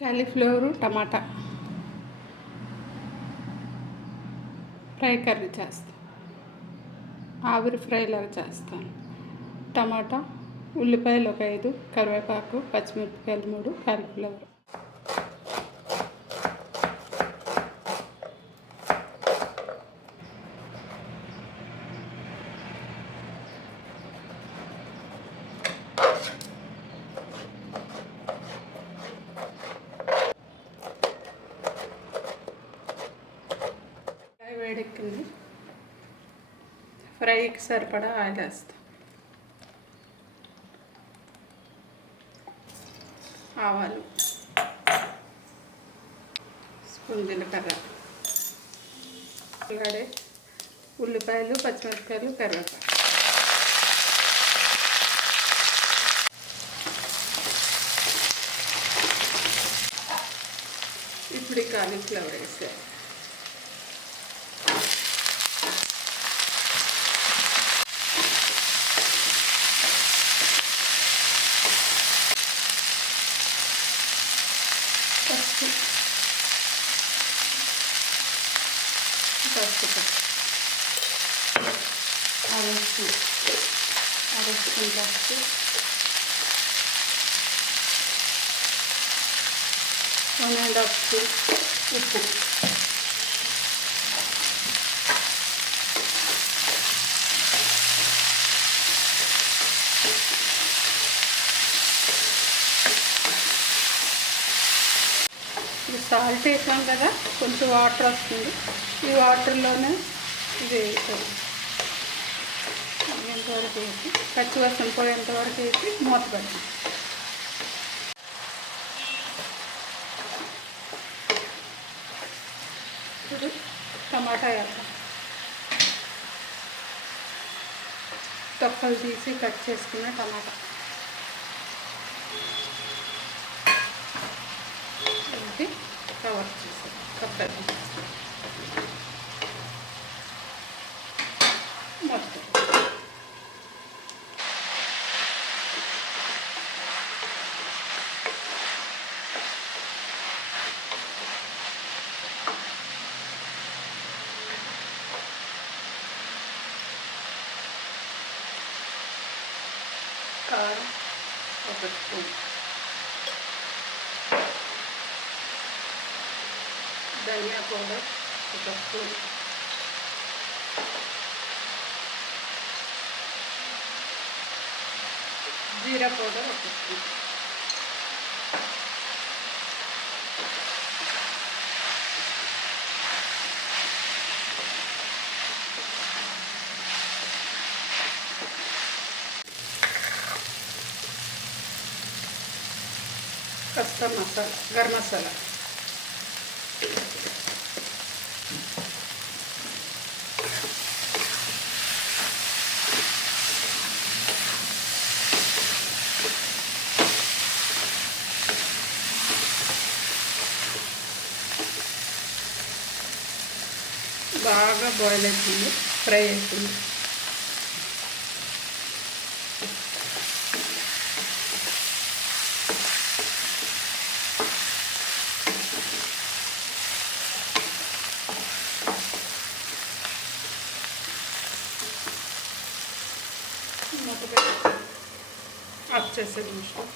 Cauliflower tomato fry curry చేస్తాను. ఆవిరి ఫ్రైలాగా చేస్తాను. టమాటా, ఉల్లిపాయలు ఒక 5, కరివేపాకు, పచ్చిమిరపకాయలు 3, కాలీఫ్లవర్. వేడెక్కింది. ఫ్రైకి సరిపడా ఆయిల్ వేస్తాం. ఆవాలు, స్పూన్ జీలకర్ర, అలాగే ఉల్లిపాయలు, పచ్చిమిరపకాయలు, కరివేపాకు. ఇప్పుడు ఈ కాలీఫ్లవర్ వేసారు. పసుపు అరస్పూన్ పసుపు, 1½ స్పూన్ ఉప్పు, ఇది సాల్ట్ వేసాం కదా, కొంచెం వాటర్ వస్తుంది. ఈ వాటర్లోనే ఇది ఎంతవరకు వేసి పచ్చివాసన పోయేంతవరకు వేసి మూత పెడతాం. ఇప్పుడు టమాటా వేద్దాం. తొక్కలు తీసి కట్ చేసుకున్న టమాటా వేసి కవర్ చేస్తాం. కప్పేద్దాం మొత్తం. కారం 1 స్పూన్, ధనియా పౌడర్ 1 స్పూన్, జీరా పౌడర్ 1 స్పూన్, కాస్త మసాలా, గరం మసాలా, బాగా బాయిల్ అవుతుంది, ఫ్రై అవుతుంది. మూత పెట్టి ఆఫ్ చేసే నిమిషం.